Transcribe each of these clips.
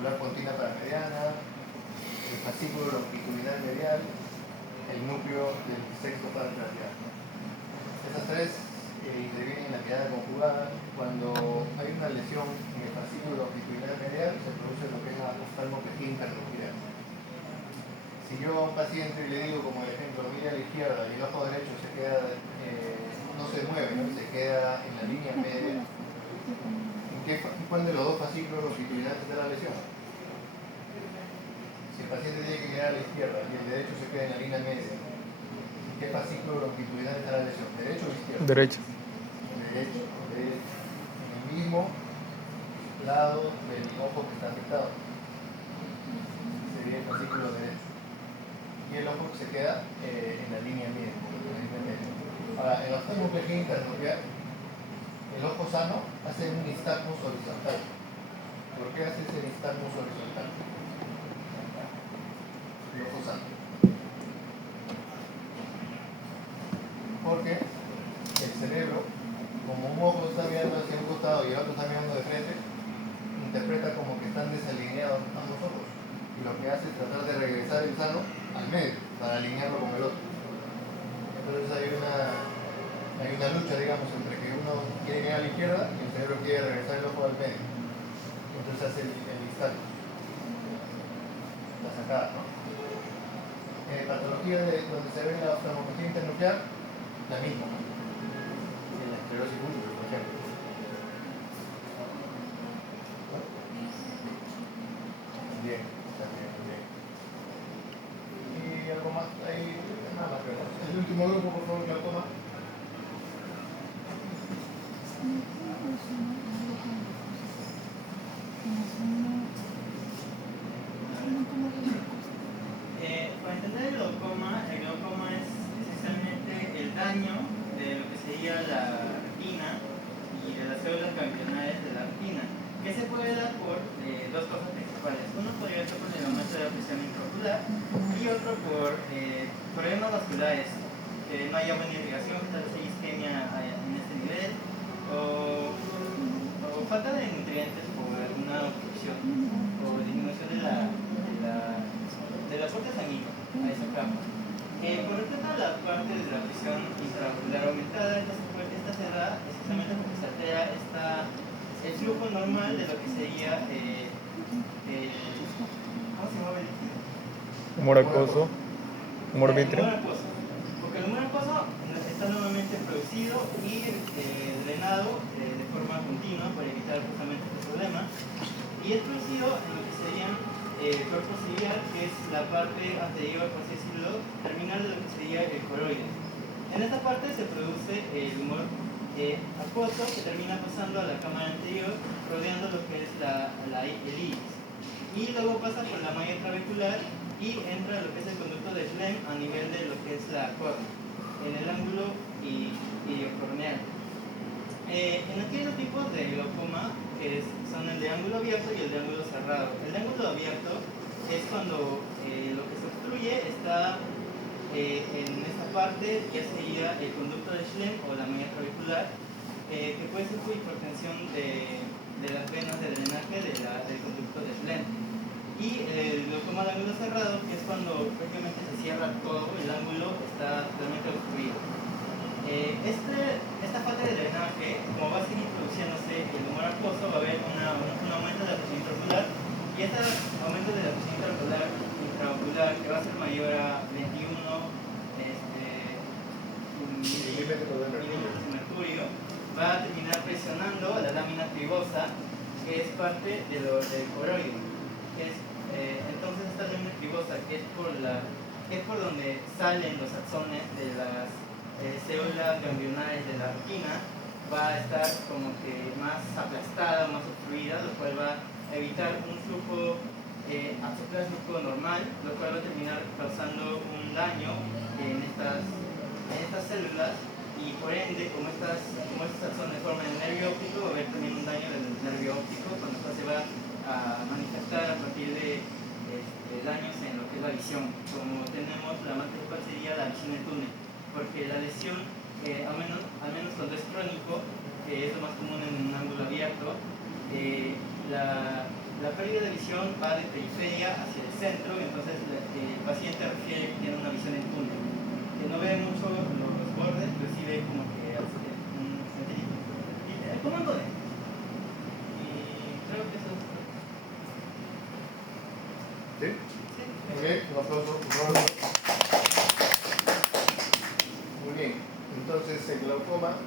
ocular pontina paramediana, el fascículo longitudinal medial, el núcleo del sexto paratransial. Estas tres intervienen en la mirada conjugada. Cuando hay una lesión en el fascículo longitudinal medial, se produce lo que es la oftalmoplegia internuclear. Si yo a un paciente le digo, como ejemplo, mira a la izquierda y el ojo derecho se queda, no se mueve, ¿no? Se queda en la línea media, ¿cuál de los dos fascículos longitudinales está la lesión? Si el paciente tiene que mirar a la izquierda y el derecho se queda en la línea media, ¿en qué fascículo longitudinal está la lesión? ¿Derecho o izquierdo? Derecho. Derecho. En el mismo lado del ojo que está afectado. Sería el fascículo derecho. Y el ojo se queda en la línea media. Ahora, en la oftalmoplegia internuclear, el ojo sano hace un nistagmus horizontal. ¿Por qué hace ese nistagmus horizontal? El ojo sano. Porque el cerebro, como un ojo está mirando hacia un costado y el otro está mirando de frente, interpreta como que están desalineados ambos ojos. Y lo que hace es tratar de regresar el sano al medio, para alinearlo con el otro. Entonces hay una lucha, digamos, entre que uno quiere mirar a la izquierda y el cerebro quiere regresar el ojo al medio. Entonces hace el nistagmus. La sacada, ¿no? Patología donde se ve la oftalmoplegia internuclear, la misma, ¿no? En la esclerosis múltiple, por ejemplo. Bien. Y algo más, ahí nada más, ¿verdad? El último grupo, por favor, glaucoma. Para entender el glaucoma es esencialmente el daño de lo que sería la retina y de las células ganglionares de la retina, que se puede dar por dos cosas principales. Uno podría ser por el aumento de la presión intraocular y otro por problemas vasculares, que no haya buena irrigación, que tal vez hay isquemia en este nivel, o falta de nutrientes por alguna obstrucción o disminución de la fuente sanguínea a esa capa. Por respecto a la parte de la presión intraocular aumentada, esta se da precisamente porque se altera el flujo normal de lo que sería ¿cómo se llama el líquido? Humor acuoso. Humor vítreo. Humor acuoso. Porque el humor acuoso está nuevamente producido y drenado de forma continua para evitar justamente este problema. Y es producido en lo que serían cuerpo ciliar, que es la parte anterior, por así decirlo, terminal de lo que sería el coroide. En esta parte se produce el humor acuoso que termina pasando a la cámara anterior, rodeando lo que es el iris. Y luego pasa por la malla trabecular y entra lo que es el conducto de Schlemm a nivel de lo que es la córnea, en el ángulo iliocorneal. En aquellos tipos de glaucoma, que son el de ángulo abierto y el de ángulo cerrado. El de ángulo abierto es cuando lo que se obstruye está en esta parte, ya sería el conducto de Schlemm o la malla trabecular, que puede ser por hipertensión de las venas de drenaje del conducto de Schlemm. Y el glaucoma de ángulo cerrado, que es cuando prácticamente se cierra todo, el ángulo está totalmente obstruido. Esta falta de drenaje, como va a seguir produciéndose el humor acuoso, va a haber un aumento de la presión intraocular, y este aumento de la presión intraocular, que va a ser mayor a 21 milímetros de mercurio, va a terminar presionando la lámina cribosa, que es parte del coroide. Entonces esta lámina cribosa, que es por donde salen los axones de las células ganglionares de la retina, va a estar como que más aplastada, más obstruida, lo cual va a evitar un flujo axoplásmico normal, lo cual va a terminar causando un daño en estas células, y por ende, como estos axones forman el nervio óptico, va a haber también un daño del nervio óptico, cuando esto se va a manifestar a partir de daños en lo que es la visión. Como tenemos, la más principal sería la visión de túnel, porque la lesión, al menos cuando es crónico, que es lo más común en un ángulo abierto, la pérdida de visión va de periferia hacia el centro, y entonces el paciente refiere que tiene una visión en túnel, que no ve mucho los bordes, pero sí ve como que un centellito. Y el comando D. Y creo que eso es. ¿Sí? Sí. Muy bien, un aplauso, por favor. Muy bien, entonces el glaucoma,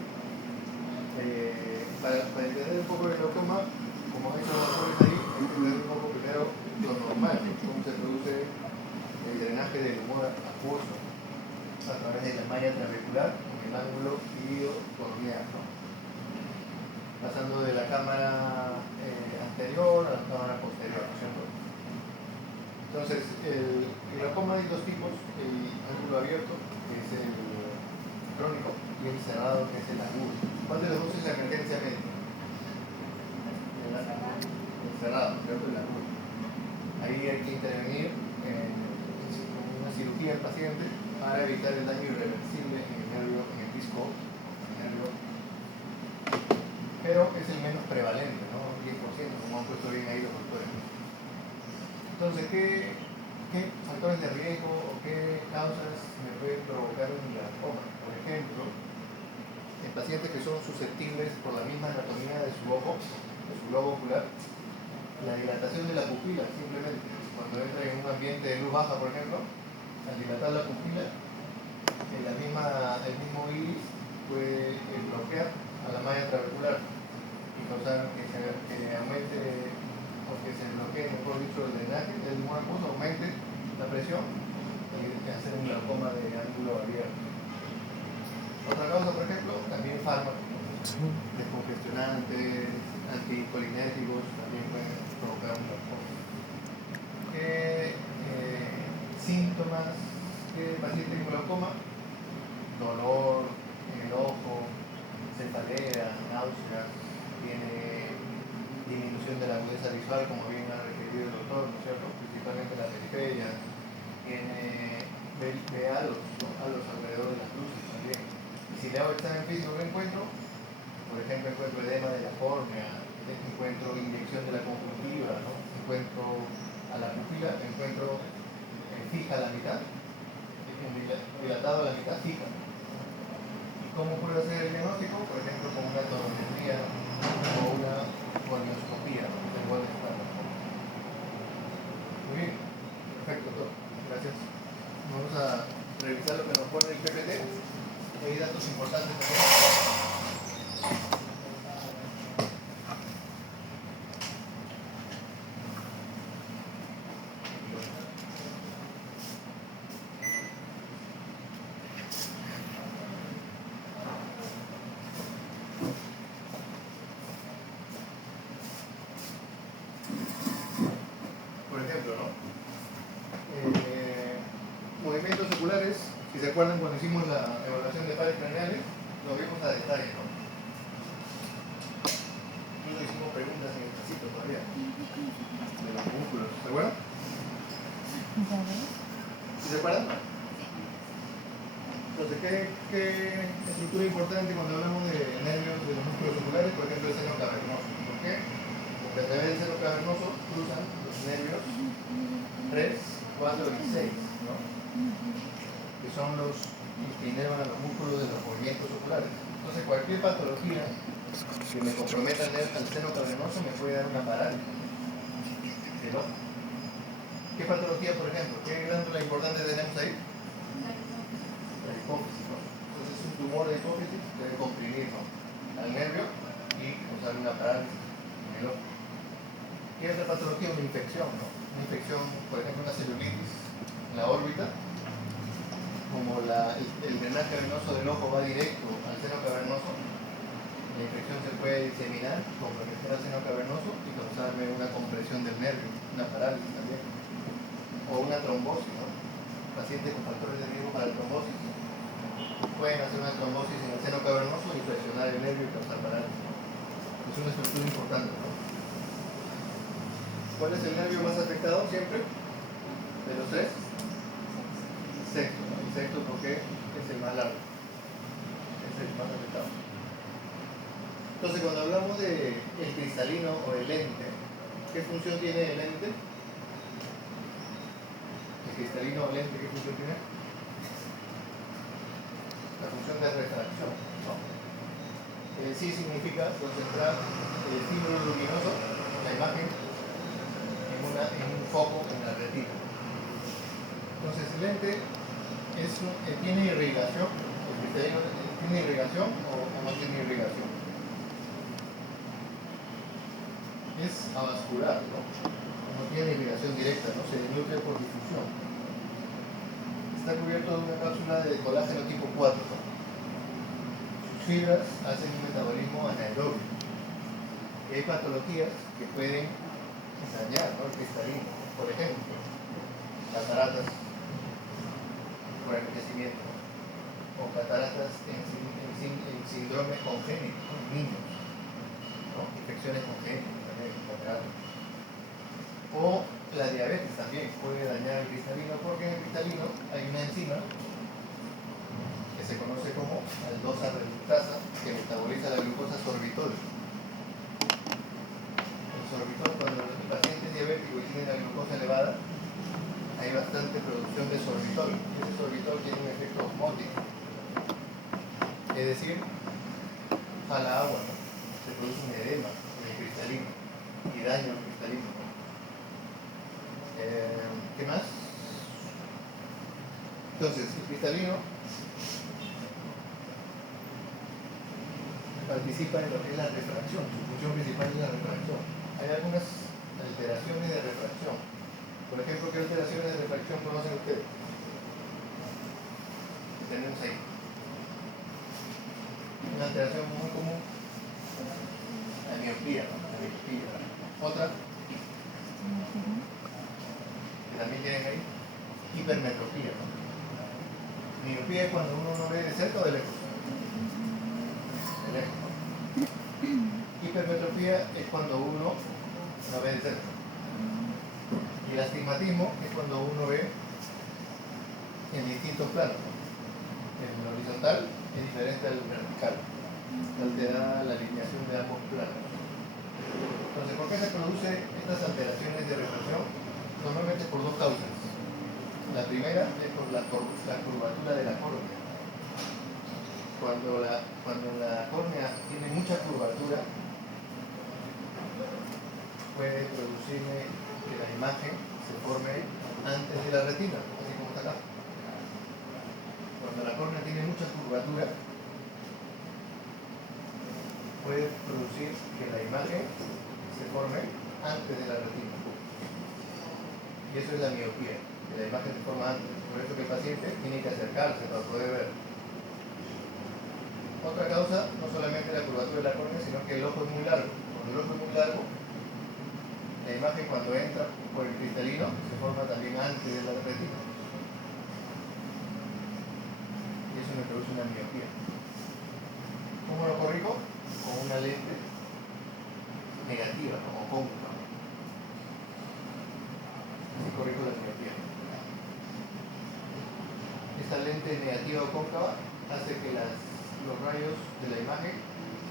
para entender un poco el glaucoma, como han hecho los autores ahí, hay que entender un poco primero lo normal, cómo se produce el drenaje del humor acuoso a través de la malla trabecular en el ángulo iliocorneal, ¿no? Pasando de la cámara anterior a la cámara posterior, ¿no es cierto? Entonces, el glaucoma hay dos tipos: el ángulo abierto, que es el crónico, y el cerrado, que es el agudo. ¿Cuál de los dos es la emergencia médica? El cerrado, ¿cierto? El agudo. Ahí hay que intervenir con una cirugía al paciente para evitar el daño irreversible en el nervio, en el disco, nervio, pero es el menos prevalente, ¿no? 10%, como han puesto bien ahí los doctores. Entonces, ¿qué factores de riesgo o qué causas me pueden provocar un glaucoma? Por ejemplo, en pacientes que son susceptibles por la misma anatomía de su ojo, de su globo ocular, la dilatación de la pupila, simplemente. Cuando entra en un ambiente de luz baja, por ejemplo, al dilatar la pupila, el mismo iris puede bloquear a la malla trabecular y causar que aumente, o que se bloquee, mejor dicho, el drenaje del humor acuoso, aumente la presión y hacer un glaucoma de ángulo abierto. Otra causa, por ejemplo, también fármacos, descongestionantes, anticolinérgicos, también pueden provocar un glaucoma. Síntomas de paciente con glaucoma: dolor en el ojo, cefalea, náuseas, tiene disminución de la agudeza visual, como bien ha referido el doctor, ¿no es cierto? Principalmente la periferia, tiene ve halos, ¿no? Halos alrededor de las luces también. Y si le hago examen físico, ¿qué encuentro? Por ejemplo, encuentro edema de la córnea, encuentro inyección de la conjuntiva, ¿no? Encuentro a la pupila, encuentro fija a la mitad, dilatado a la mitad, fija. ¿Y cómo puedo hacer el diagnóstico? Por ejemplo, con una tonometría o una conioscopía, ¿no? Del buen estándar. Muy bien, perfecto, doctor. Gracias. Vamos a revisar lo que nos pone el PPT. Hay datos importantes también. Por ejemplo, ¿no? Movimientos oculares, si se acuerdan cuando hicimos la evaluación de pares craneales, lo vimos a detalle, ¿no? Incluso hicimos preguntas en el casito todavía, de los músculos, ¿se acuerdan? ¿Sí se acuerdan? Entonces, ¿qué estructura importante cuando hablamos de nervios de los músculos oculares? Por ejemplo, el seno cavernoso. ¿Por qué? Porque a través del seno cavernoso cruzan los nervios 3, 4 y 6, ¿no? Que son los que inervan a los músculos de los movimientos oculares. Entonces, cualquier patología que me comprometa al seno cavernoso me puede dar una parálisis del ojo. ¿Qué patología, por ejemplo? ¿Qué glándula importante tenemos ahí? La hipófisis, ¿no? Entonces, un tumor de hipófisis debe comprimir, ¿no?, al nervio y causar una parálisis en el ojo. ¿Qué otra patología? Una infección, ¿no? Una infección, por ejemplo, una celulitis en la órbita. Como el drenaje venoso del ojo va directo al seno cavernoso, la infección se puede diseminar, comprometer al seno cavernoso y causarme una compresión del nervio, una parálisis también. O una trombosis, ¿no? Pacientes con factores de riesgo para trombosis pueden hacer una trombosis en el seno cavernoso y presionar el nervio y causar parálisis. Es una estructura importante, ¿no? ¿Cuál es el nervio más afectado siempre? De los tres. Sexto, ¿no? El sexto porque es el más largo, es el más afectado. Entonces, cuando hablamos de el cristalino o el lente, ¿Qué función tiene el lente? El cristalino lente, ¿qué función tiene? La función de refracción, ¿no? Sí significa concentrar el estímulo luminoso, la imagen, en un foco en la retina. Entonces el lente tiene irrigación, el cristalino tiene irrigación o no tiene irrigación. Es avascular, ¿no? No tiene irrigación directa, ¿no? Se nutre por difusión. Está cubierto de una cápsula de colágeno tipo 4, ¿no? Sus fibras hacen un metabolismo anaerobio. Y hay patologías que pueden dañar, ¿no?, el cristalino. Por ejemplo, cataratas por envejecimiento, o cataratas en síndrome congénito, en niños, ¿no? Infecciones congénitas también, cataratas. O la diabetes también puede dañar el cristalino, porque en el cristalino hay una enzima que se conoce como aldosa reductasa, que metaboliza la glucosa sorbitol. El sorbitol, cuando el paciente es diabético y tiene la glucosa elevada, hay bastante producción de sorbitol, y ese sorbitol tiene un efecto osmótico, es decir, jala agua, ¿no? Se produce un edema en el cristalino y daña el cristalino. ¿Qué más? Entonces, el cristalino participa en lo que es la refracción, su función principal es la refracción. Hay algunas alteraciones de refracción. Por ejemplo, ¿qué alteraciones de refracción conocen ustedes? Que tenemos ahí. Una alteración muy común, la miopía, ¿no? La miopía. Otra, que también tienen ahí, hipermetropía, ¿no? Miopía es cuando uno no ve de cerca o de lejos. De lejos, ¿no? Hipermetropía es cuando uno no ve de cerca. Y el astigmatismo es cuando uno ve en distintos planos, ¿no? El horizontal es diferente al vertical. Altera la alineación de ambos planos. Entonces, ¿por qué se producen estas alteraciones de refracción? Normalmente por dos causas. La primera es por la curvatura de la córnea. Cuando la córnea tiene mucha curvatura, puede producirme que la imagen se forme antes de la retina, así como está acá. Cuando la córnea tiene mucha curvatura, puede producir que la imagen se forme antes de la retina. Y eso es la miopía, que la imagen se forma antes. Por eso que el paciente tiene que acercarse para poder ver. Otra causa, no solamente la curvatura de la córnea, sino que el ojo es muy largo. Cuando el ojo es muy largo, la imagen cuando entra por el cristalino se forma también antes de la retina. Y eso me produce una miopía. ¿Cómo lo corrijo? Con una lente negativa, ¿no? O cóncava. Así corrijo la miopía. Esta lente negativa o cóncava hace que los rayos de la imagen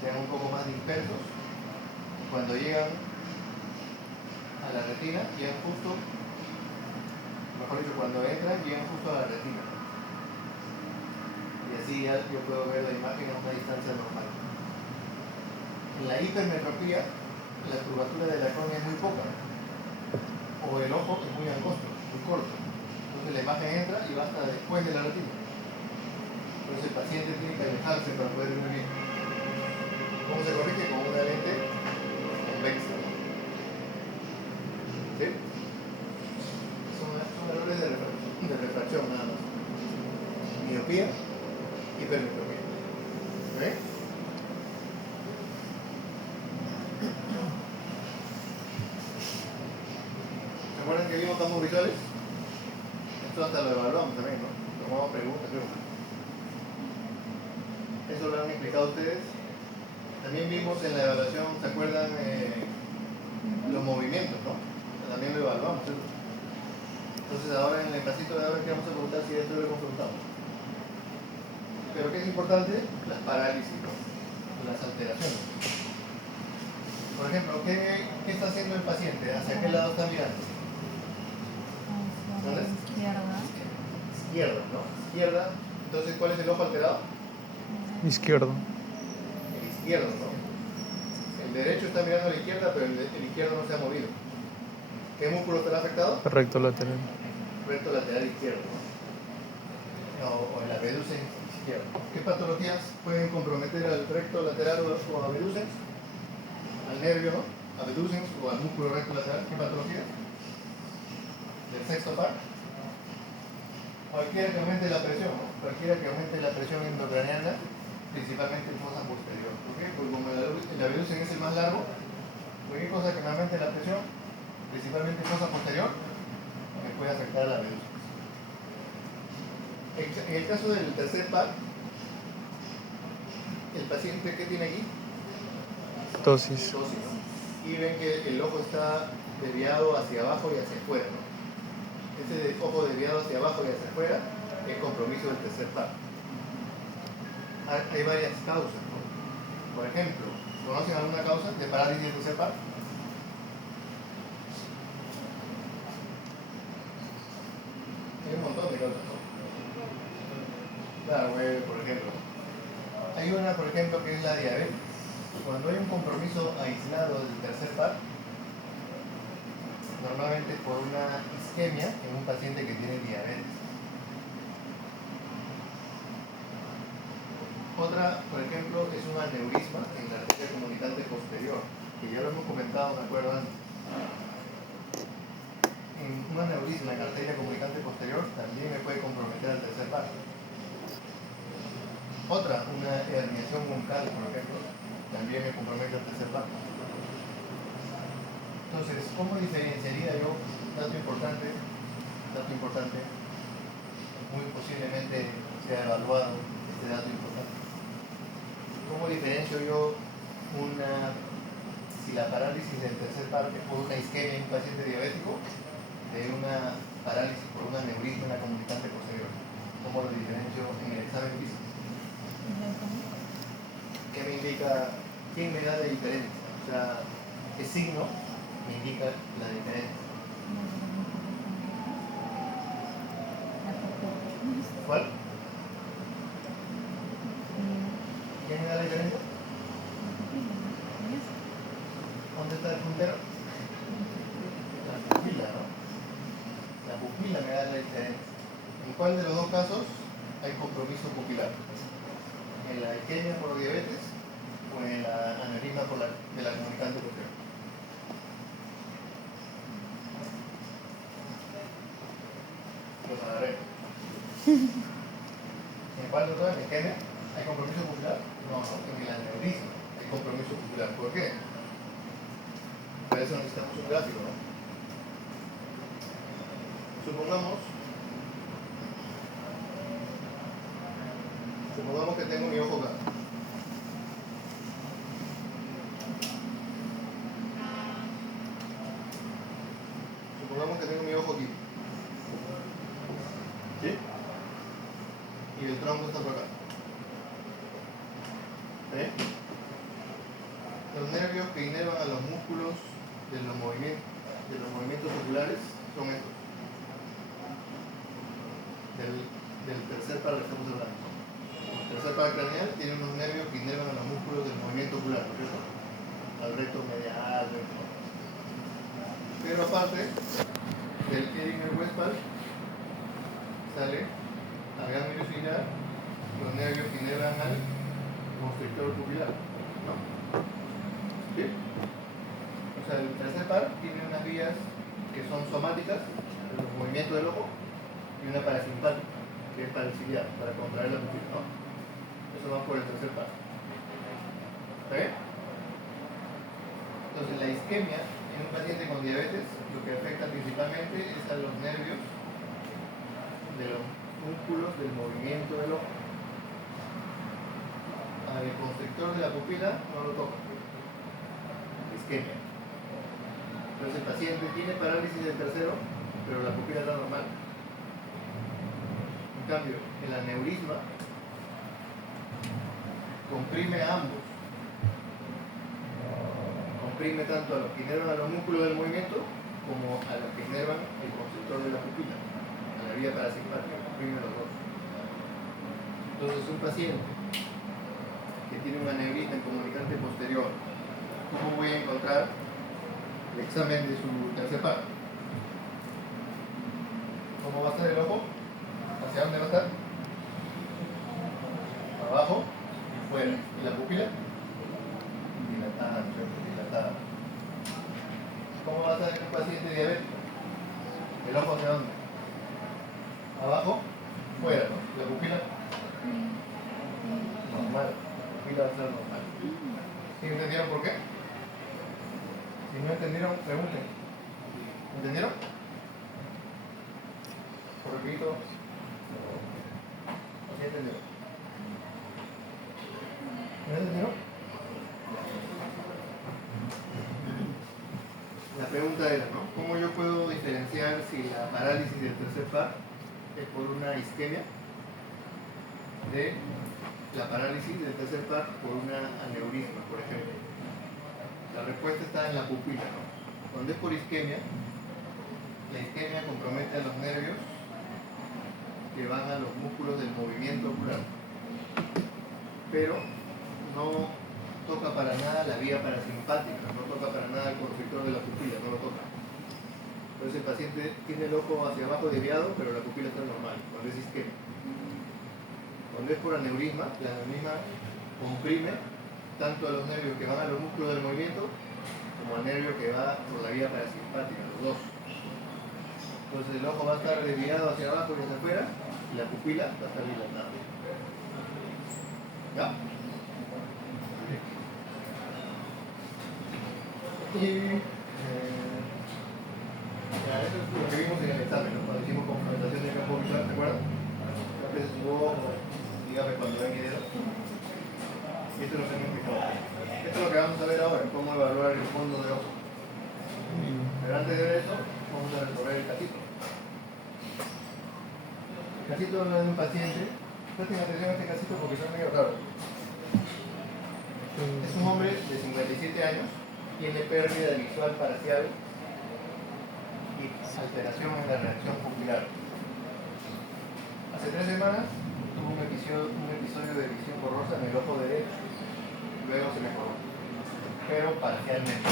sean un poco más dispersos. Cuando llegan a la retina, llegan justo, mejor dicho, cuando entran, llegan justo a la retina. Y así ya yo puedo ver la imagen a una distancia normal. En la hipermetropía, la curvatura de la córnea es muy poca, o el ojo es muy angosto, muy corto. Entonces la imagen entra y va hasta después de la retina. Entonces el paciente tiene que alejarse para poder ver bien. ¿Cómo se corrige? Con una lente convexa. ¿Sí? Son errores de refracción nada más. Miopía, hipermetropía. ¿Ven? ¿Se acuerdan que vimos campos visuales? Esto hasta lo evaluamos también, ¿no? Tomamos preguntas, creo. Eso lo han explicado ustedes. También vimos en la evaluación, ¿se acuerdan? Los movimientos, ¿no? También lo evaluamos, ¿cierto? Entonces ahora en el pasito de ahora que vamos a preguntar si esto lo confrontamos. Pero ¿qué es importante? Las parálisis, ¿no? Las alteraciones. Por Por ejemplo, ¿qué está haciendo el paciente? ¿Hacia qué lado está mirando? Hacia la izquierda. Izquierda, ¿no? Izquierda. Entonces, ¿cuál es el ojo alterado? Izquierdo. El izquierdo, ¿no? El derecho está mirando a la izquierda, pero el izquierdo no se ha movido. ¿Qué músculo estará afectado? Recto lateral. Recto lateral izquierdo, ¿no? O el abducens izquierdo. ¿Qué patologías pueden comprometer al recto lateral o abducens? Al nervio, ¿no? Abducens o al músculo recto lateral. ¿Qué patología? Del sexto par. Cualquiera que aumente la presión, ¿no? Cualquiera que aumente la presión endocraniana, principalmente en fosa posterior. ¿Por qué? Porque como el abducens es el más largo, cualquier cosa que me aumente la presión, principalmente en fosa posterior, me puede afectar a la abducens. En el caso del tercer par, el paciente, ¿qué tiene aquí? Tosis. Tosis, ¿no? Y ven que el ojo está desviado hacia abajo y hacia afuera, ¿no? Ese ojo desviado hacia abajo y hacia afuera es compromiso del tercer par. Hay varias causas, ¿no? Por ejemplo, ¿conocen alguna causa de parálisis del tercer par? Hay un montón de causas, ¿no? Claro, por ejemplo. Hay una, por ejemplo, que es la diabetes. Cuando hay un compromiso aislado del tercer par, normalmente por una isquemia en un paciente que tiene diabetes. Otra, por ejemplo, es un aneurisma en la arteria comunicante posterior, que ya lo hemos comentado, me acuerdo antes. Un aneurisma en la arteria comunicante posterior también me puede comprometer al tercer par. Otra, una herniación goncal, por ejemplo, también me compromete al tercer par. Entonces, ¿cómo diferenciaría yo? Dato importante, muy posiblemente sea evaluado este dato importante. ¿Cómo diferencio yo si la parálisis del tercer par es por una isquemia en un paciente diabético de una parálisis por un aneurisma en la comunicante posterior? ¿Cómo lo diferencio en el examen físico? ¿Qué me indica? ¿Quién me da la diferencia? O sea, ¿qué signo me indica la diferencia? ¿Cuál? ¿Quién me da la diferencia? ¿Dónde está el puntero? La pupila, ¿no? La pupila me da la diferencia. ¿En cuál de los dos casos hay compromiso pupilar? ¿En la isquemia por diabetes o en el aneurisma de la comunicante posterior? Los agarré. ¿En cuál de los dos? ¿En la isquemia hay compromiso pupilar? No, en el aneurisma hay compromiso pupilar. ¿Por qué? Para eso necesitamos un gráfico, ¿no? Supongamos que tengo mi ojo acá. Supongamos que tengo mi ojo aquí. ¿Sí? Y el tronco está por acá. ¿Sí? Los nervios que inervan a los músculos de los movimientos oculares son estos. Del tercer par que estamos hablando. El tercer par craneal tiene unos nervios que inervan a los músculos del movimiento ocular, ¿no es cierto? Al recto medial, ¿no? Pero aparte del Ehringer-Westphal sale al ganglio ciliar los nervios que inervan al constrictor pupilar, ¿no? ¿Sí? O sea, el tercer par tiene unas vías que son somáticas, los movimientos del ojo, y una parasimpática, que es para el ciliar, para contraer la pupila, ¿no? Eso va por el tercer par. ¿Está bien? Entonces, la isquemia en un paciente con diabetes lo que afecta principalmente es a los nervios de los músculos del movimiento del ojo. Al constrictor de la pupila no lo toca. Isquemia. Entonces el paciente tiene parálisis del tercero, pero la pupila está normal. En cambio, el aneurisma comprime a ambos. comprime tanto a los que inervan a los músculos del movimiento como a los que inervan el constrictor de la pupila, a la vía parasimpática, comprime los dos. Entonces un paciente que tiene un aneurisma en comunicante posterior, ¿cómo voy a encontrar el examen de su tercer par? ¿Cómo va a estar el ojo? ¿Hacia dónde va a estar? Abajo y fuera. ¿Y la pupila? Dilatada, ¿no es cierto? Dilatada. ¿Cómo va a estar un paciente diabético? ¿El ojo hacia dónde? Abajo, fuera, ¿no? ¿La pupila? Normal. La pupila va a ser normal. ¿Sí entendieron por qué? Si no entendieron, pregunten. ¿Entendieron? Por repito. ¿Sí entendieron? ¿No entendieron? La pregunta era, ¿no? ¿Cómo yo puedo diferenciar si la parálisis del tercer par es por una isquemia de la parálisis del tercer par por una aneurisma, por ejemplo? La respuesta está en la pupila, ¿no? Cuando es por isquemia, la isquemia compromete a los nervios que van a los músculos del movimiento ocular, pero no toca para nada la vía parasimpática, no toca para nada el constrictor de la pupila, no lo toca. Entonces el paciente tiene el ojo hacia abajo desviado, pero la pupila está normal, cuando es isquemia. Cuando es por aneurisma, la aneurisma comprime tanto a los nervios que van a los músculos del movimiento como al nervio que va por la vía parasimpática, los dos. Entonces el ojo va a estar desviado hacia abajo y hacia afuera y la pupila va a estar dilatada. ¿Ya? Y ya, eso es lo que vimos en el examen, ¿no? Cuando hicimos confrontación de campo visual, ¿te acuerdas? Entonces hubo, dígame cuando ven video. Y esto es lo que hemos explicado. Esto es lo que vamos a ver ahora, cómo evaluar el fondo de ojo. Pero antes de ver eso, vamos a resolver el casito. El casito no es de un paciente. Presten atención a este casito porque son medio raros. Es un hombre de 57 años, tiene pérdida visual parcial y alteración en la reacción pupilar. Hace 3 semanas tuvo un episodio de visión borrosa en el ojo derecho. Luego se mejoró, pero parcialmente.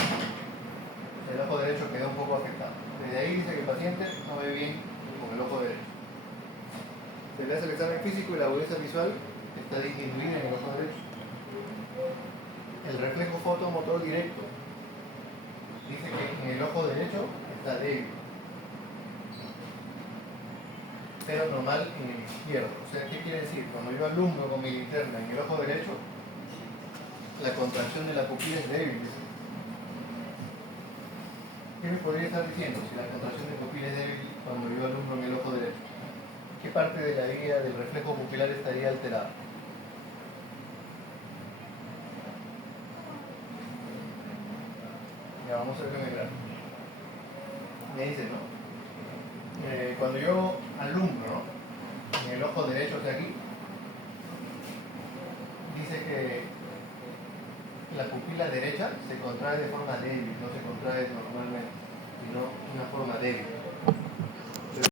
El ojo derecho quedó un poco afectado. Desde ahí dice que el paciente no ve bien con el ojo derecho. Se le hace el examen físico y la agudeza visual está disminuida en el ojo derecho. El reflejo fotomotor directo dice que en el ojo derecho está débil, pero normal en el izquierdo. O sea, ¿qué quiere decir? Cuando yo alumbro con mi linterna en el ojo derecho, la contracción de la pupila es débil. ¿Qué me podría estar diciendo si la contracción de pupila es débil cuando yo alumbro en el ojo derecho? ¿Qué parte de la guía del reflejo pupilar estaría alterada? Ya, vamos a ver qué me graba. Me dice, ¿no? Cuando yo alumbro, ¿no? En el ojo derecho, o sea, aquí, dice que la pupila derecha se contrae de forma débil, no se contrae normalmente, sino de una forma débil.